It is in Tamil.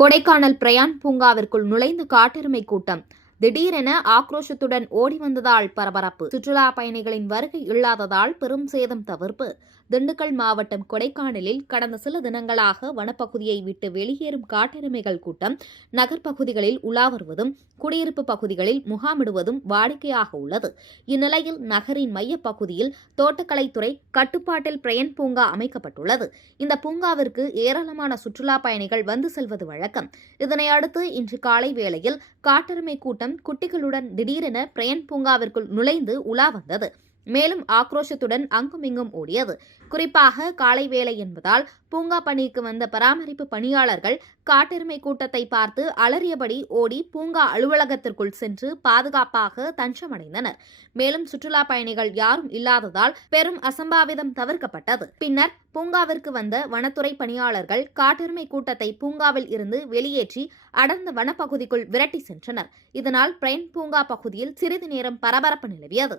கொடைக்கானல் பிரயான் பூங்காவிற்குள் நுழைந்த காட்டெருமை கூட்டம் திடீரென ஆக்ரோஷத்துடன் ஓடி வந்ததால் பரபரப்பு. சுற்றுலா பயணிகளின் வருகை இல்லாததால் பெரும் சேதம் தவிர்ப்பு. திண்டுக்கல் மாவட்டம் கொடைக்கானலில் கடந்த சில தினங்களாக வனப்பகுதியை விட்டு வெளியேறும் காட்டெருமைகள் கூட்டம் நகர்ப்பகுதிகளில் உலா வருவதும் குடியிருப்பு பகுதிகளில் முகாமிடுவதும் வாடிக்கையாக உள்ளது. இந்நிலையில் நகரின் மையப்பகுதியில் தோட்டக்கலைத்துறை கட்டுப்பாட்டில் பிரயன் பூங்கா அமைக்கப்பட்டுள்ளது. இந்த பூங்காவிற்கு ஏராளமான சுற்றுலா பயணிகள் வந்து செல்வது வழக்கம். இதனையடுத்து இன்று காலை வேளையில் காட்டெருமை கூட்டம் குட்டிகளுடன் திடீரென பிரயன் பூங்காவிற்குள் நுழைந்து உலா வந்தது. மேலும் ஆக்ரோஷத்துடன் அங்குமிங்கும் ஓடியது. குறிப்பாக காலை வேளை என்பதால் பூங்கா பணிக்கு வந்த பராமரிப்பு பணியாளர்கள் காட்டெருமை கூட்டத்தை பார்த்து அலறியபடி ஓடி பூங்கா அலுவலகத்திற்குள் சென்று பாதுகாப்பாக தஞ்சமடைந்தனர். மேலும் சுற்றுலா பயணிகள் யாரும் இல்லாததால் பெரும் அசம்பாவிதம் தவிர்க்கப்பட்டது. பின்னர் பூங்காவிற்கு வந்த வனத்துறை பணியாளர்கள் காட்டெருமை கூட்டத்தை பூங்காவில் இருந்து வெளியேற்றி அடர்ந்த வனப்பகுதிக்குள் விரட்டி சென்றனர். இதனால் பிரயன் பூங்கா பகுதியில் சிறிது நேரம் பரபரப்பு நிலவியது.